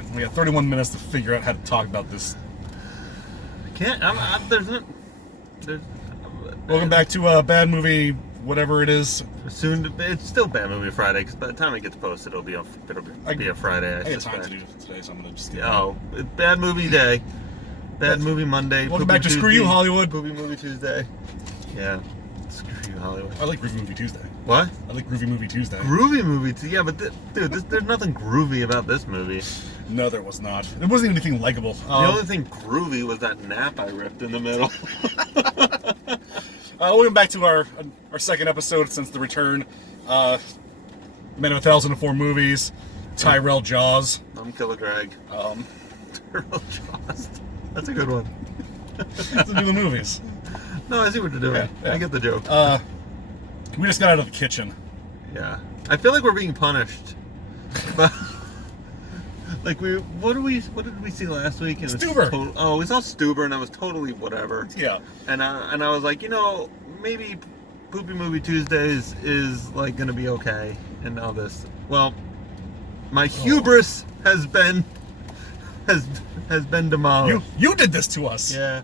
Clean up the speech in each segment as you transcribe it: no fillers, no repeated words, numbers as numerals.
right, we have 31 minutes to figure out how to talk about this. Can't. Welcome back to Bad Movie, whatever it is. Soon, it's still Bad Movie Friday because by the time it gets posted, it'll be a Friday. I had time to do it today, so I'm gonna just. It's Bad Movie Day, Bad Movie Monday. Welcome back to Screw You Hollywood. Groovy Movie Tuesday. Yeah, Screw You Hollywood. I like Groovy Movie Tuesday. What? I like Groovy Movie Tuesday. Groovy Movie Tuesday. Yeah, but dude, there's nothing groovy about this movie. No, there was not. There wasn't even anything likable. The only thing groovy was that nap I ripped in the middle. Welcome back to our second episode since the return. Men of 1004 Movies. Tyrell Jaws. I'm Killer Greg. Tyrell Jaws. That's a good one. That's the movies. No, I see what you're doing. Yeah. I get the joke. We just got out of the kitchen. Yeah. I feel like we're being punished. But like what did we see last week? Stuber. We saw Stuber, and that was totally whatever. Yeah. And I was like, maybe Poopy Movie Tuesdays is like gonna be okay. And now this. Well, my hubris has been demolished. You did this to us. Yeah.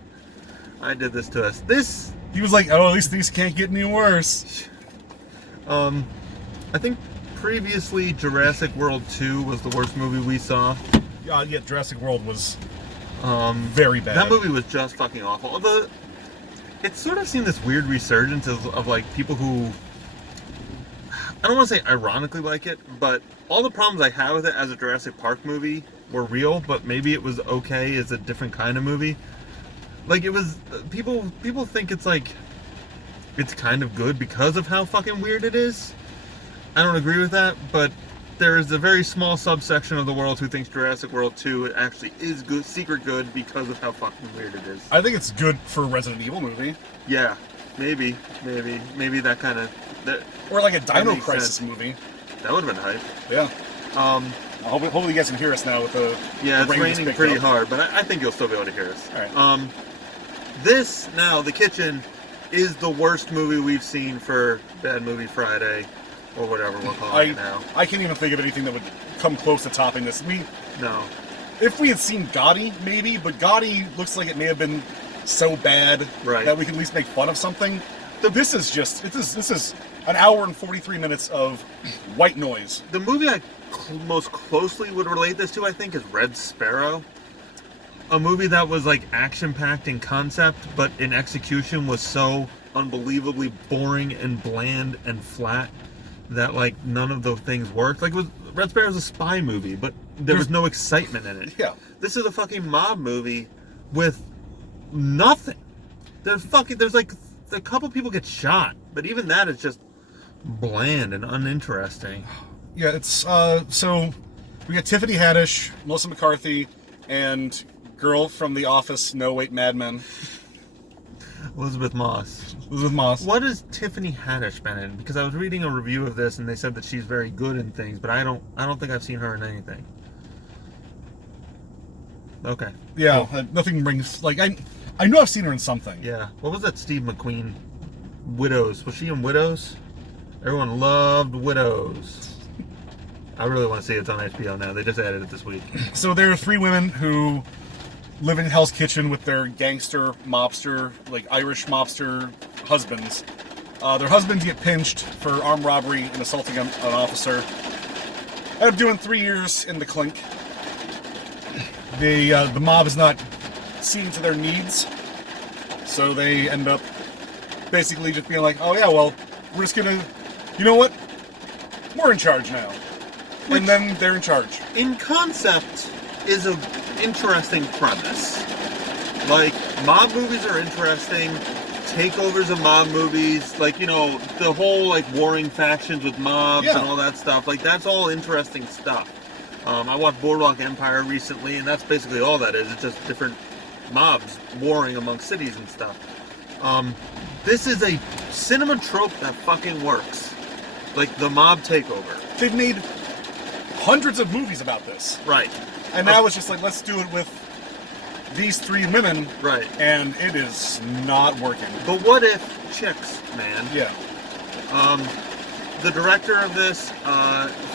I did this to us. He was like, oh, at least these can't get any worse. I think previously Jurassic World 2 was the worst movie we saw. Yeah, Jurassic World was very bad. That movie was just fucking awful. Although it's sort of seen this weird resurgence of like people who, I don't want to say ironically like it, but all the problems I had with it as a Jurassic Park movie were real, but maybe it was okay as a different kind of movie. Like it was, people think it's like, it's kind of good because of how fucking weird it is. I don't agree with that, but there is a very small subsection of the world who thinks Jurassic World 2 actually is good, secret good, because of how fucking weird it is. I think it's good for a Resident Evil movie. Yeah, maybe that kind of... Or like a Dino Crisis movie. That would have been hype. Yeah. Hopefully you guys can hear us now with the... Yeah, the it's raining pretty hard, but I think you'll still be able to hear us. All right. This, now, The Kitchen, is the worst movie we've seen for Bad Movie Friday, or whatever we're calling it now. I can't even think of anything that would come close to topping this. No. If we had seen Gotti, maybe, but Gotti looks like it may have been so bad that we can at least make fun of something. This is an hour and 43 minutes of white noise. The movie I most closely would relate this to, I think, is Red Sparrow. A movie that was like action-packed in concept, but in execution was so unbelievably boring and bland and flat that like none of those things worked. Like Red Sparrow was a spy movie, but there was no excitement in it. Yeah. This is a fucking mob movie with nothing. There's like a couple people get shot, but even that is just bland and uninteresting. Yeah, it's so we got Tiffany Haddish, Melissa McCarthy, and girl from The Office, Mad Men. Elizabeth Moss. What has Tiffany Haddish been in? Because I was reading a review of this and they said that she's very good in things, but I don't think I've seen her in anything. Okay. Yeah, cool. Nothing rings like I know I've seen her in something. Yeah. What was that Steve McQueen Widows? Was she in Widows? Everyone loved Widows. I really want to see it. It's on HBO now. They just added it this week. So there are three women who live in Hell's Kitchen with their gangster, mobster, like Irish mobster husbands. Their husbands get pinched for armed robbery and assaulting an officer. End up doing 3 years in the clink. The mob is not seeing to their needs, so they end up basically just being like, oh yeah, well, we're just gonna, you know what? We're in charge now. And then they're in charge. In concept is an interesting premise. Like, mob movies are interesting. Takeovers of mob movies, like, the whole, like, warring factions with mobs and all that stuff. Like, that's all interesting stuff. I watched Boardwalk Empire recently, and that's basically all that is. It's just different mobs warring among cities and stuff. This is a cinema trope that fucking works. Like, the mob takeover. They've made hundreds of movies about this. Right. And now it's just like, let's do it with these three women. Right. And it is not working. But what if chicks, man? Yeah. the director of this,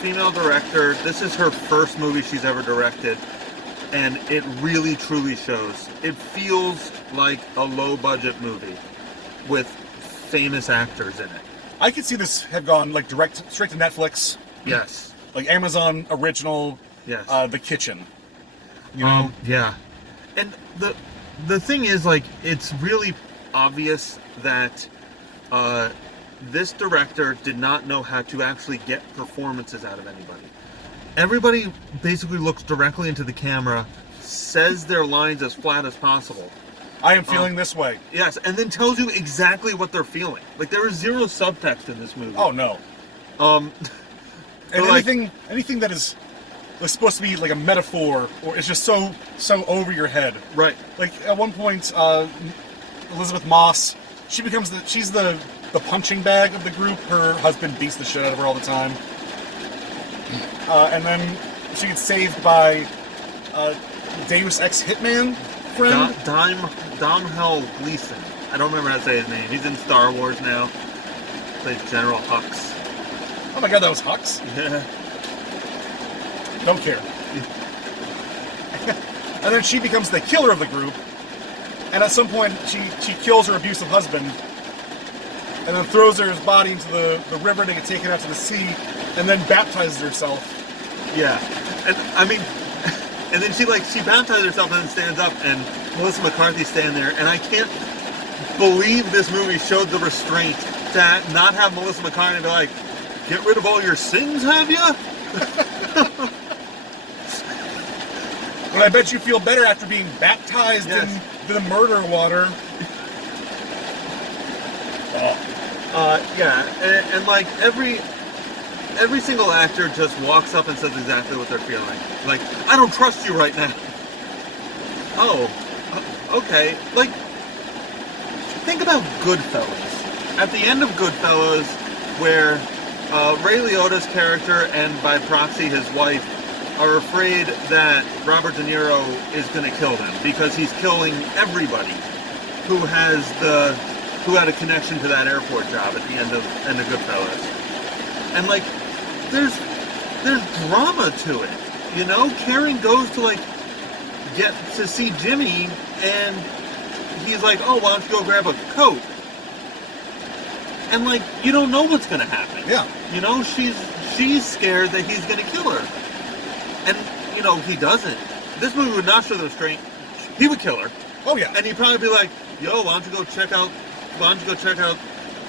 female director, this is her first movie she's ever directed, and it really truly shows. It feels like a low-budget movie with famous actors in it. I could see this have gone like straight to Netflix. Yes. Like Amazon original. Yes. The Kitchen. You know? Yeah. And the thing is, like, it's really obvious that this director did not know how to actually get performances out of anybody. Everybody basically looks directly into the camera, says their lines as flat as possible. I am feeling this way. Yes, and then tells you exactly what they're feeling. Like, there is zero subtext in this movie. Oh no. And anything that is supposed to be like a metaphor, or it's just so over your head. Right. Like at one point, Elizabeth Moss, she's the punching bag of the group. Her husband beats the shit out of her all the time, and then she gets saved by Deus Ex Hitman friend. Domhnall Gleeson. I don't remember how to say his name. He's in Star Wars now. Plays General Hux. Oh my god, that was Hux? Yeah. Don't care. And then she becomes the killer of the group, and at some point she kills her abusive husband, and then throws his body into the river to get taken out to the sea, and then baptizes herself. Yeah. And I mean, and then she baptizes herself and then stands up, and Melissa McCarthy's standing there, and I can't believe this movie showed the restraint to not have Melissa McCarthy be like, get rid of all your sins, have ya? But I bet you feel better after being baptized Yes. in the murder water. Yeah, and like every single actor just walks up and says exactly what they're feeling. Like, I don't trust you right now. Oh, okay. Like, think about Goodfellas. At the end of Goodfellas, where Ray Liotta's character and by proxy his wife are afraid that Robert De Niro is going to kill them because he's killing everybody who had a connection to that airport job at the end of Goodfellas. And like, there's drama to it, you know. Karen goes to like get to see Jimmy, and he's like, "Oh, why don't you go grab a coat?" And like, you don't know what's going to happen. Yeah. You know, she's scared that he's going to kill her. And, you know, he doesn't. This movie would not show the restraint. He would kill her. Oh yeah. And he'd probably be like, "Yo, why don't you go check out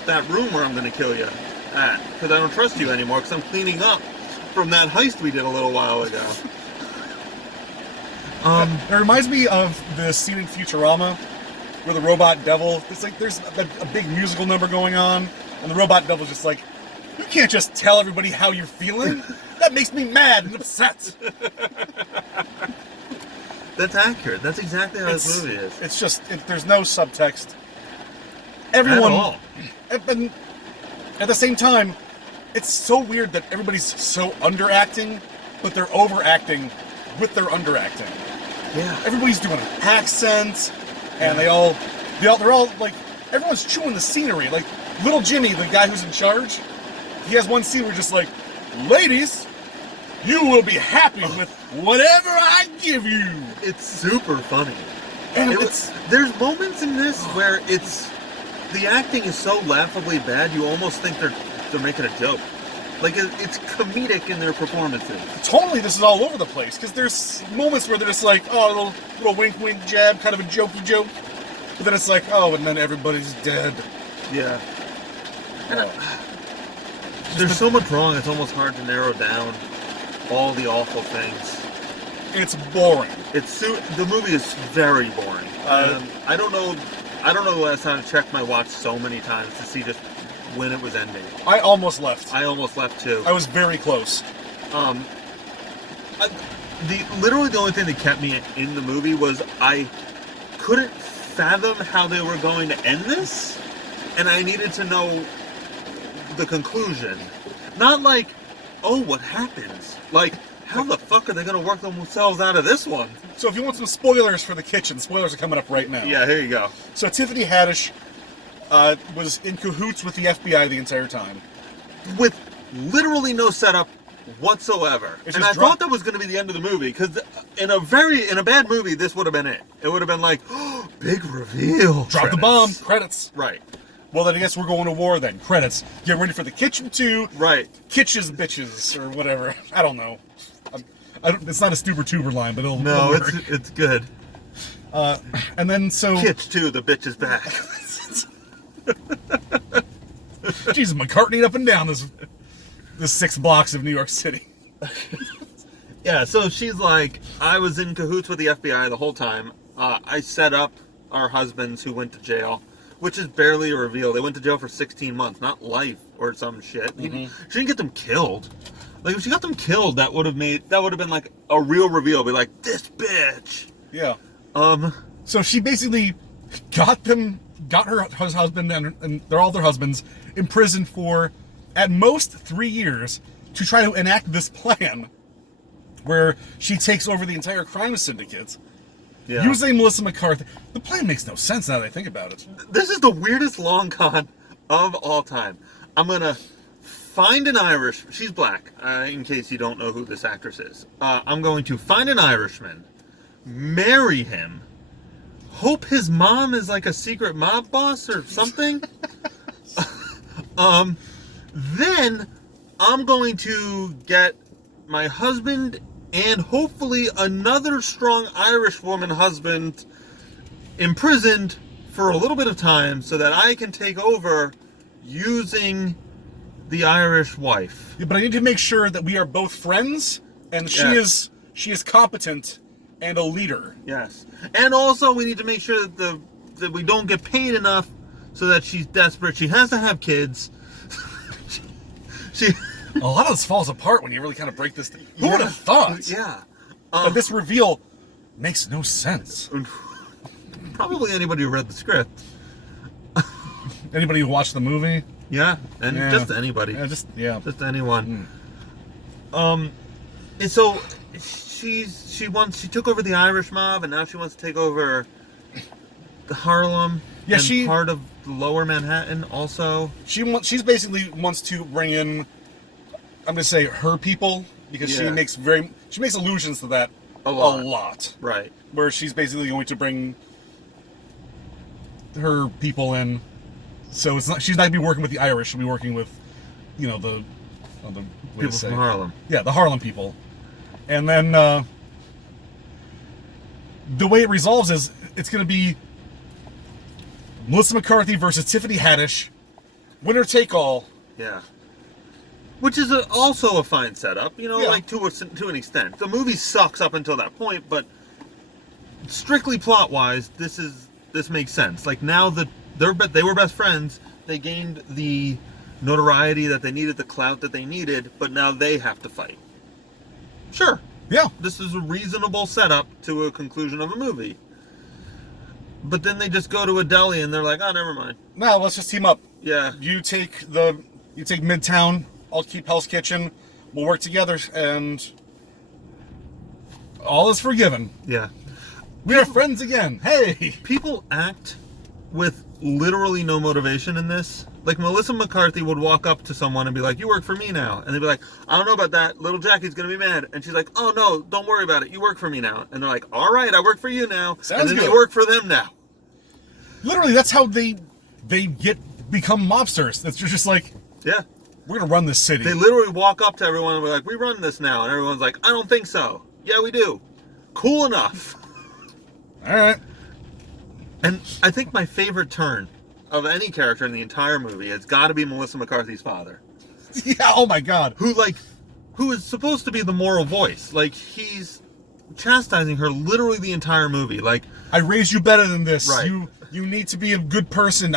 that room where I'm going to kill you at? Because I don't trust you anymore because I'm cleaning up from that heist we did a little while ago." It reminds me of the scene in Futurama where the robot devil, it's like there's a big musical number going on, and the robot devil's just like, you can't just tell everybody how you're feeling. That makes me mad and upset. That's accurate. That's exactly how this movie is. It's just, there's no subtext. Everyone, At all. And at the same time, it's so weird that everybody's so underacting, but they're overacting with their underacting. Yeah. Everybody's doing accents, and they're all like, everyone's chewing the scenery. Like little Jimmy, the guy who's in charge, he has one scene where just like, ladies, you will be happy with whatever I give you. It's super funny. And there's moments in this where the acting is so laughably bad, you almost think they're making a joke. Like, it's comedic in their performances. Totally, this is all over the place, because there's moments where they're just like, oh, a little wink, wink, jab, kind of a jokey joke. But then it's like, oh, and then everybody's dead. Yeah. There's so much wrong, it's almost hard to narrow down all the awful things. It's boring. The movie is very boring. I don't know the last time I checked my watch so many times to see just when it was ending. I almost left. I almost left too. I was very close. Literally the only thing that kept me in the movie was I couldn't fathom how they were going to end this, and I needed to know the conclusion. Not like, oh, what happens? Like, how the fuck are they going to work themselves out of this one? So if you want some spoilers for The Kitchen, spoilers are coming up right now. Yeah, here you go. So Tiffany Haddish was in cahoots with the FBI the entire time. With literally no setup whatsoever. It's And just I thought that was going to be the end of the movie, because in a bad movie, this would have been it. It would have been like, oh, big reveal. Drop the bomb. Credits. Right. Well, then I guess we're going to war then. Credits. Get ready for the kitchen 2. Right. Kitches bitches or whatever. I don't know. It's not a Stuber Tuber line, but it'll work. It's good. And then so... Kitch 2, the bitch is back. Jesus, McCartney up and down this 6 blocks of New York City. Yeah, so she's like, I was in cahoots with the FBI the whole time. I set up our husbands who went to jail, which is barely a reveal. They went to jail for 16 months, not life or some shit. Mm-hmm. She didn't get them killed. Like, if she got them killed, that would have been like a real reveal. Be like, this bitch. Yeah. So she basically got her husband and they're all their husbands imprisoned for at most 3 years to try to enact this plan where she takes over the entire crime syndicate using Melissa McCarthy. The plan makes no sense now that I think about it. This is the weirdest long con of all time. I'm gonna find an Irish. She's black, in case you don't know who this actress is. I'm going to find an Irishman, marry him, hope his mom is like a secret mob boss or something. Then I'm going to get my husband and hopefully another strong Irish woman husband imprisoned for a little bit of time so that I can take over using the Irish wife. Yeah, but I need to make sure that we are both friends and she is competent and a leader. Yes. And also we need to make sure that we don't get paid enough so that she's desperate. She has to have kids. A lot of this falls apart when you really kind of break this thing. Who would have thought? Yeah. That this reveal makes no sense. Probably anybody who read the script. Anybody who watched the movie? Yeah, and just anybody. Just anyone. And so she took over the Irish mob, and now she wants to take over the Harlem. Yeah, and part of Lower Manhattan also. She's basically wants to bring in, I'm gonna say, her people, because she makes allusions to that a lot. Right. Where she's basically going to bring her people in. So she's not gonna be working with the Irish. She'll be working with, the people from Harlem. Yeah, the Harlem people. And then the way it resolves is it's gonna be Melissa McCarthy versus Tiffany Haddish, winner take all. Yeah. Which is also a fine setup, like to an extent. The movie sucks up until that point, but strictly plot wise, this makes sense. Like, now that they were best friends, they gained the notoriety that they needed, the clout that they needed, but now they have to fight. Sure. Yeah. This is a reasonable setup to a conclusion of a movie. But then they just go to a deli and they're like, oh, never mind. No, let's just team up. Yeah. You take Midtown, I'll keep Hell's Kitchen, we'll work together, and all is forgiven. Yeah. We are friends again. Hey! People act with literally no motivation in this. Like, Melissa McCarthy would walk up to someone and be like, you work for me now. And they'd be like, I don't know about that. Little Jackie's going to be mad. And she's like, oh, no, don't worry about it. You work for me now. And they're like, all right, I work for you now. Sounds and then good. they work for them now. Literally, that's how they become mobsters. That's just like, yeah, we're going to run this city. They literally walk up to everyone and be like, we run this now. And everyone's like, I don't think so. Yeah, we do. Cool enough. All right. And I think my favorite turn of any character in the entire movie has got to be Melissa McCarthy's father. Yeah, oh my God. Who is supposed to be the moral voice. Like, he's chastising her literally the entire movie. Like, I raised you better than this. Right. You need to be a good person.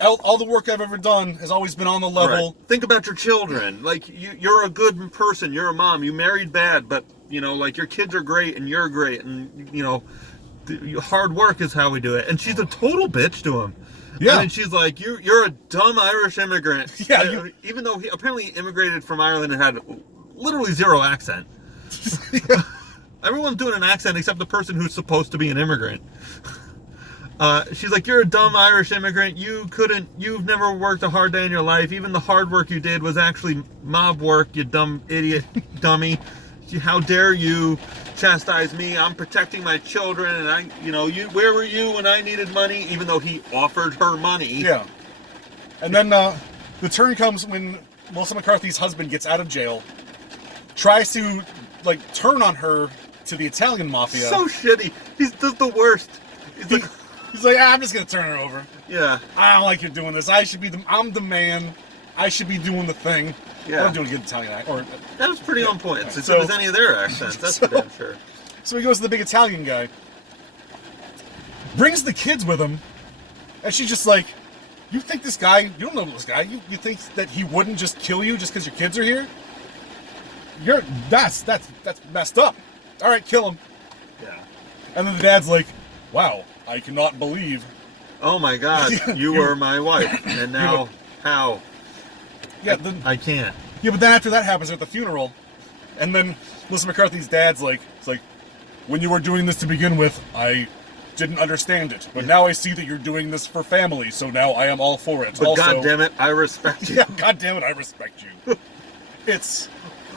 All the work I've ever done has always been on the level. Right. Think about your children. Like, you're a good person. You're a mom. You married bad, but, like, your kids are great and you're great. And, hard work is how we do it. And she's a total bitch to him. Yeah. I mean, she's like, you're a dumb Irish immigrant. Yeah. Even though he apparently immigrated from Ireland and had literally zero accent. Yeah. Everyone's doing an accent except the person who's supposed to be an immigrant. She's like, you're a dumb Irish immigrant. You've never worked a hard day in your life. Even the hard work you did was actually mob work, you dumb idiot, dummy. How dare you chastise me? I'm protecting my children, and where were you when I needed money? Even though he offered her money. Yeah. And then the turn comes when Melissa McCarthy's husband gets out of jail, tries to turn on her to the Italian mafia. So shitty. He's just the worst. He's like, I'm just gonna turn her over. Yeah. I don't like you doing this. I'm the man. I should be doing the thing. Yeah. I don't do a good Italian accent. That was pretty on point. If it was any of their accents, that's for damn sure. So he goes to the big Italian guy, brings the kids with him, and she's just like, you think this guy, you don't know this guy, you think that he wouldn't just kill you just because your kids are here? That's messed up. All right, kill him. Yeah. And then the dad's like, wow, I cannot believe. Oh my God, you were my wife, and now how? Yeah, I can't. Yeah, but then after that happens at the funeral, and then Melissa McCarthy's dad's like, it's like, when you were doing this to begin with, I didn't understand it, but now I see that you're doing this for family, so now I am all for it. But also, God damn it, I respect you. Yeah, God damn it, I respect you.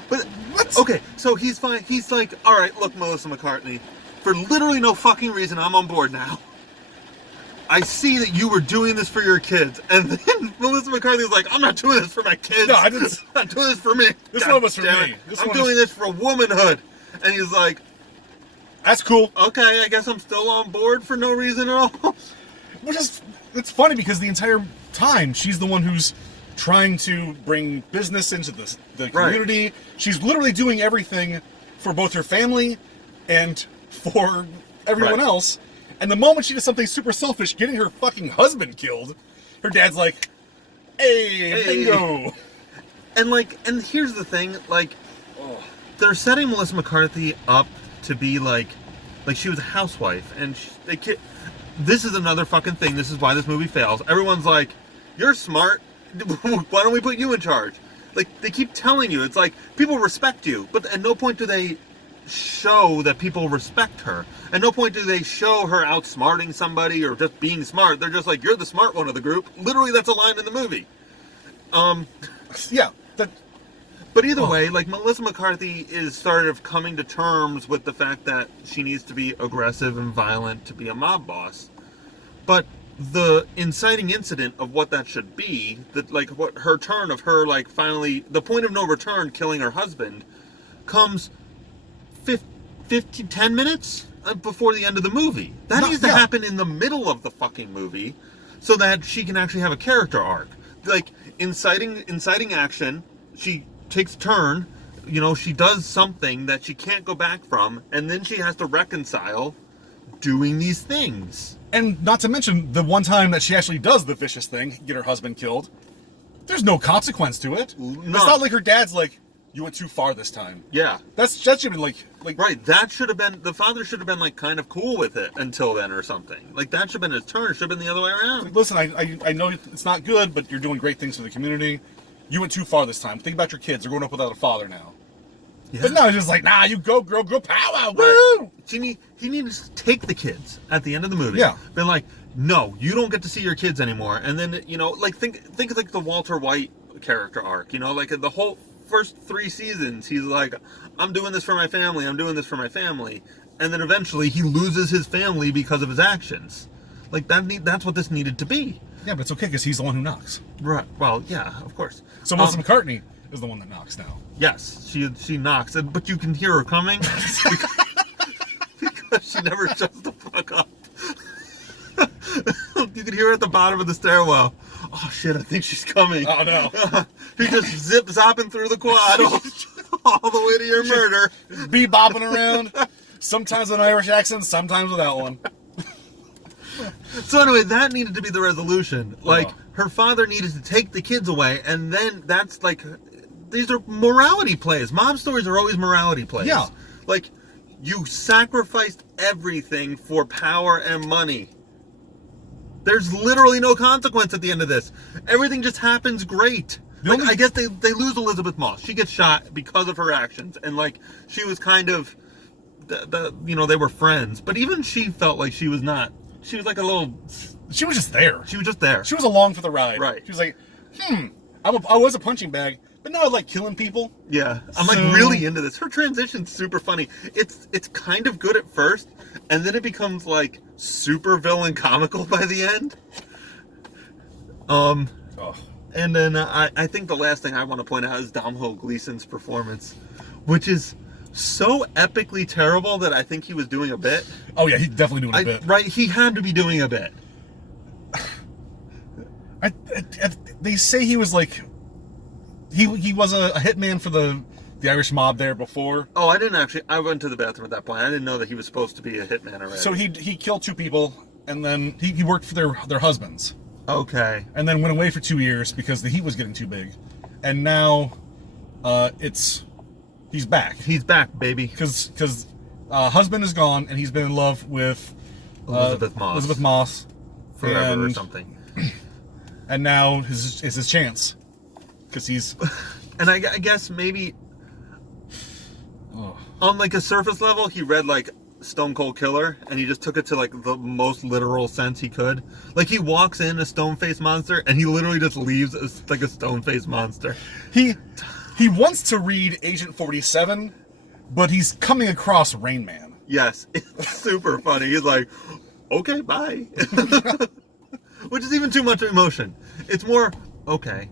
But what? Okay, so he's fine. He's like, all right, look, Melissa McCarthy, for literally no fucking reason, I'm on board now. I see that you were doing this for your kids, and then Melissa McCarthy's like, I'm not doing this for my kids. No, I didn't. I'm doing this for me. This God one was for damn me. it. I'm doing this for womanhood. And he's like, that's cool. Okay, I guess I'm still on board for no reason at all. Which is, it's funny because the entire time she's the one who's trying to bring business into the community. Right. She's literally doing everything for both her family and for everyone else. And the moment she does something super selfish, getting her fucking husband killed, her dad's like, hey, bingo. And here's the thing, they're setting Melissa McCarthy up to be like she was a housewife, and this is another fucking thing. This is why this movie fails. Everyone's like, you're smart. Why don't we put you in charge? They keep telling you, it's like, people respect you, but at no point do they show that people respect her. At no point do they show her outsmarting somebody or just being smart. They're just like, you're the smart one of the group. Literally, that's a line in the movie. Yeah. But either way, Melissa McCarthy is sort of coming to terms with the fact that she needs to be aggressive and violent to be a mob boss. But the inciting incident of what that should be, what her turn of her, finally, the point of no return, killing her husband, comes 10 minutes before the end of the movie. That needs to happen in the middle of the fucking movie so that she can actually have a character arc. Inciting action, she takes a turn, she does something that she can't go back from, and then she has to reconcile doing these things. And not to mention, the one time that she actually does the vicious thing, get her husband killed, there's no consequence to it. No. It's not like her dad's like, you went too far this time. Yeah. That should have been like... Right, that should have been... The father should have been, kind of cool with it until then or something. That should have been his turn. It should have been the other way around. Listen, I know it's not good, but you're doing great things for the community. You went too far this time. Think about your kids. They're growing up without a father now. Yeah. But no, it's just like, nah, you go, girl, go power, woo! Right. He needed to take the kids at the end of the movie. Yeah. Been like, no, you don't get to see your kids anymore. And then, think of the Walter White character arc. The whole first 3 seasons, he's like, I'm doing this for my family, I'm doing this for my family. And then eventually he loses his family because of his actions. That's what this needed to be. Yeah, but it's okay because he's the one who knocks. Right. Well, yeah, of course. So Melissa McCarthy is the one that knocks now. Yes, she knocks, but you can hear her coming because she never shuts the fuck up. You can hear her at the bottom of the stairwell. Oh shit, I think she's coming. Oh no. He just zip-zopping through the quad all the way to your murder. Bebopping around, sometimes with an Irish accent, sometimes without one. So anyway, that needed to be the resolution. Her father needed to take the kids away, and then that's these are morality plays. Mob stories are always morality plays. Yeah. You sacrificed everything for power and money. There's literally no consequence at the end of this. Everything just happens great. I guess they lose Elizabeth Moss. She gets shot because of her actions, and she was kind of, they were friends, but even she felt like she was not She was like a little. She was just there. She was just there. She was along for the ride. Right. She was like, I was a punching bag, but now I like killing people. Yeah, I'm So- like really into this. Her transition's super funny. It's kind of good at first, and then it becomes like super villain comical by the end. Oh. And then I think the last thing I want to point out is Domhnall Gleeson's performance, which is so epically terrible that I think he was doing a bit. Oh yeah, he's definitely doing a bit. Right, he had to be doing a bit. They say he was like, he was a hitman for the Irish mob there before. Oh, I went to the bathroom at that point. I didn't know that he was supposed to be a hitman already. So he killed 2 people, and then he worked for their husbands. Okay. And then went away for 2 years because the heat was getting too big. And now, he's back. He's back, baby. Because husband is gone, and he's been in love with Elizabeth Moss. Forever or and- something. And now is his chance. Because he's... And I guess maybe Oh. on like a surface level, he read like Stone Cold Killer, and he just took it to like the most literal sense he could. Like he walks in a stone-faced monster, and he literally just leaves like a stone-faced monster. He wants to read Agent 47, but he's coming across Rain Man. Yes, it's super funny. He's like, okay, bye. Which is even too much emotion. It's more, okay,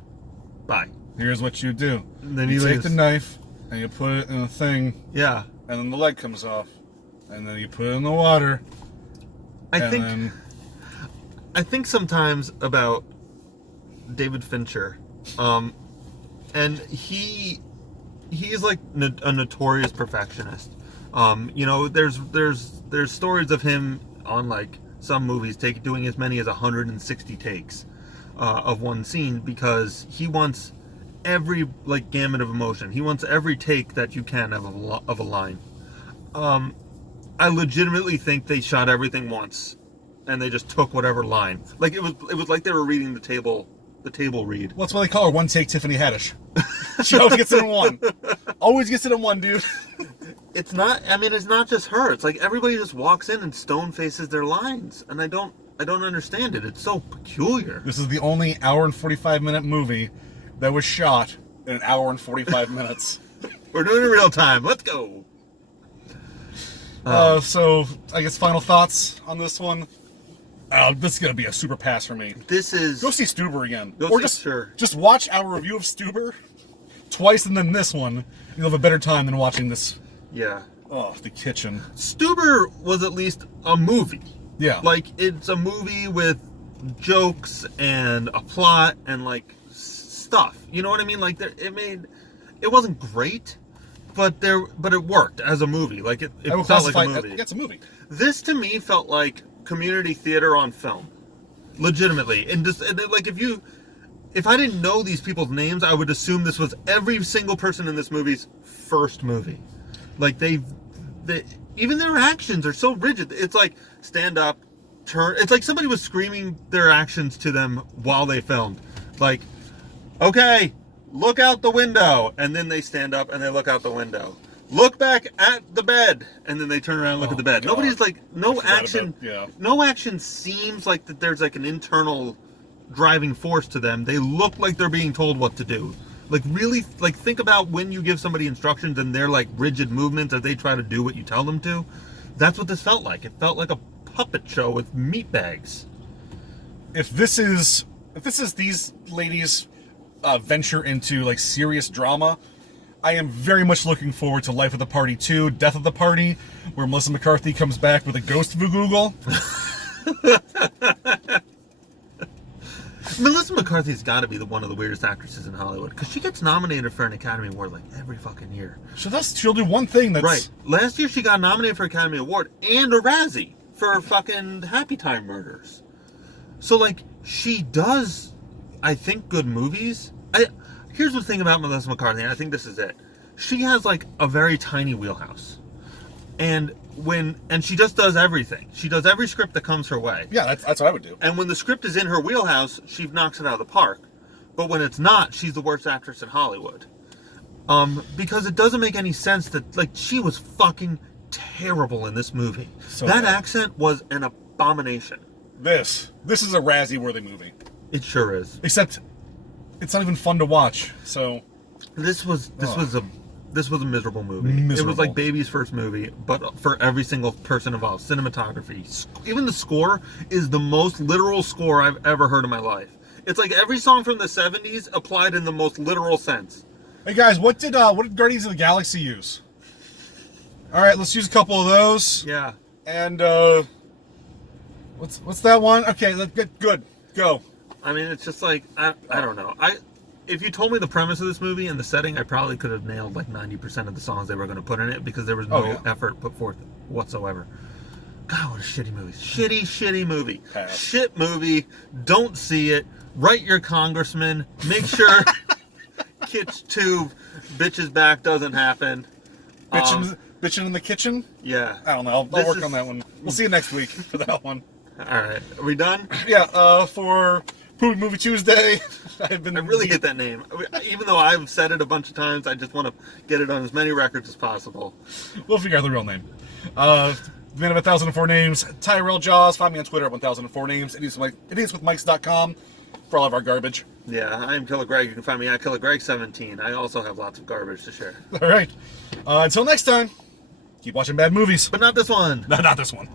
bye. Here's what you do. And then you he take leaves. the knife, and you put it in a thing, Yeah. and then the leg comes off. And then you put it in the water. I think sometimes about David Fincher, and he's like a notorious perfectionist. You know, there's stories of him on like some movies doing as many as 160 takes of one scene because he wants every like gamut of emotion. He wants every take that you can of a line. I legitimately think they shot everything once, and they just took whatever line. Like it was like they were reading the table read. Well, that's why they call her One Take Tiffany Haddish. She always gets it in one. Always gets it in one, dude. It's not. I mean, it's not just her. It's like everybody just walks in and stone faces their lines, and I don't understand it. It's so peculiar. This is the only hour and 45-minute movie that was shot in an hour and 45 minutes. We're doing it real time. Let's go. So, I guess final thoughts on this one. This is going to be a super pass for me. This is... Go see Stuber again. Go or see- sure. just watch our review of Stuber twice and then this one. You'll have a better time than watching this. Yeah. Oh, the kitchen. Stuber was at least a movie. Yeah. Like, it's a movie with jokes and a plot and, like, stuff. You know what I mean? Like, it wasn't great, but it worked as a movie. Like, it I will felt like classify a movie. it's a movie. This, to me, felt like community theater on film. Legitimately. And just, like, if I didn't know these people's names, I would assume this was every single person in this movie's first movie. Like, even their actions are so rigid. It's like, stand up, turn. It's like somebody was screaming their actions to them while they filmed. Like, okay, look out the window. And then they stand up and they look out the window. Look back at the bed. And then they turn around and look at the bed. God. Nobody's like, no forgot action. about- yeah. No action seems like that there's like an internal driving force to them. They look like they're being told what to do. Like, really, like, think about when you give somebody instructions and they're like rigid movements as they try to do what you tell them to. That's what this felt like. It felt like a puppet show with meat bags. If this is these ladies' venture into like serious drama, I am very much looking forward to Life of the Party 2, Death of the Party, where Melissa McCarthy comes back with a ghost Google. Melissa McCarthy's got to be one of the weirdest actresses in Hollywood because she gets nominated for an Academy Award like every fucking year. She'll do one thing that's Right. Last year she got nominated for an Academy Award and a Razzie for fucking Happy Time Murders. So like she does, I think, good movies. Here's the thing about Melissa McCarthy, and I think this is it. She has like a very tiny wheelhouse, and she just does everything. She does every script that comes her way. Yeah, that's what I would do. And when the script is in her wheelhouse, she knocks it out of the park. But when it's not, she's the worst actress in Hollywood. Because it doesn't make any sense that, like, she was fucking terrible in this movie. So that bad. accent was an abomination. This is a Razzie-worthy movie. It sure is. Except, it's not even fun to watch. So, this was a miserable movie. Miserable. It was like Baby's first movie, but for every single person involved. Cinematography, even the score is the most literal score I've ever heard in my life. It's like every song from the 70s applied in the most literal sense. hey guys, what did Guardians of the Galaxy use? All right, let's use a couple of those. Yeah. And what's that one? Okay, let's get good. Go. I mean, it's just like I don't know. If you told me the premise of this movie and the setting, I probably could have nailed like 90% of the songs they were going to put in it because there was no effort put forth whatsoever. God, what a shitty movie. Shitty movie. Pass. Shit movie. Don't see it. Write your congressman. Make sure Kitsch 2 bitches back doesn't happen. Bitchin' in the kitchen? Yeah. I don't know. I'll work on that one. We'll see you next week for that one. All right. Are we done? Yeah, for Movie Tuesday, I really hate that name. Even though I've said it a bunch of times, I just want to get it on as many records as possible. We'll figure out the real name. Man of 1004 Names, Tyrell Jaws. Find me on Twitter at 1004 Names. Idiotswithmics.com for all of our garbage. Yeah, I'm Killer Greg. You can find me at Killer Greg 17. I also have lots of garbage to share. All right. Until next time, keep watching bad movies. But not this one. No, not this one.